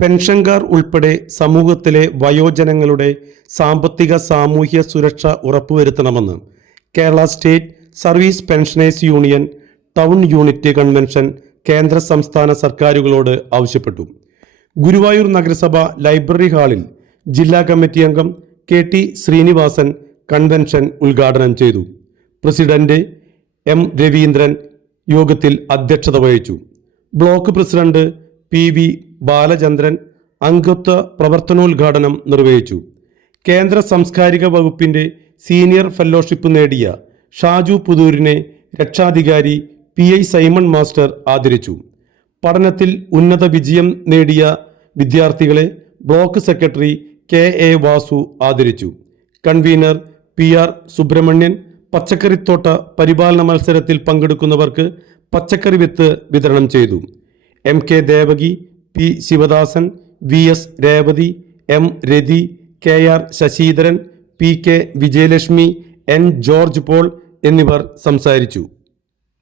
പെൻഷൻകാർ ഉൾപ്പെടെ സമൂഹത്തിലെ വയോജനങ്ങളുടെ സാമ്പത്തിക സാമൂഹ്യ സുരക്ഷ ഉറപ്പുവരുത്തണമെന്ന് Kerala State Service Pensioners Union town unit convention കേന്ദ്ര സംസ്ഥാന സർക്കാരുകളോട് ആവശ്യപ്പെട്ടു. ഗുരുവായൂർ നഗരസഭ ലൈബ്രറി ഹാളിൽ ജില്ലാ കമ്മിറ്റി അംഗം കെ ടി ശ്രീനിവാസൻ കൺവെൻഷൻ ഉദ്ഘാടനം ചെയ്തു. പ്രസിഡന്റ് എം രവീന്ദ്രൻ യോഗത്തിൽ അധ്യക്ഷത വഹിച്ചു. Block president P V Balachandran അംഗത്വ പ്രവർത്തനോദ്ഘാടനം നിർവഹിച്ചു. കേന്ദ്ര സാംസ്കാരിക വകുപ്പിന്റെ സീനിയർ ഫെല്ലോഷിപ്പ് നേടിയ ഷാജു പുതൂരിനെ രക്ഷാധികാരി പി ഐ സൈമൺ മാസ്റ്റർ ആദരിച്ചു. പഠനത്തിൽ ഉന്നത വിജയം നേടിയ വിദ്യാർത്ഥികളെ block secretary K A Vasu ആദരിച്ചു. കൺവീനർ പി ആർ സുബ്രഹ്മണ്യൻ പച്ചക്കറിത്തോട്ട പരിപാലന മത്സരത്തിൽ പങ്കെടുക്കുന്നവർക്ക് പച്ചക്കറി വിത്ത് വിതരണം ചെയ്തു. M K Devaki P Sivadasan V S Revathi M Rathi K R Sasidharan P K Vijayalakshmi N George Paul എന്നിവർ സംസാരിച്ചു.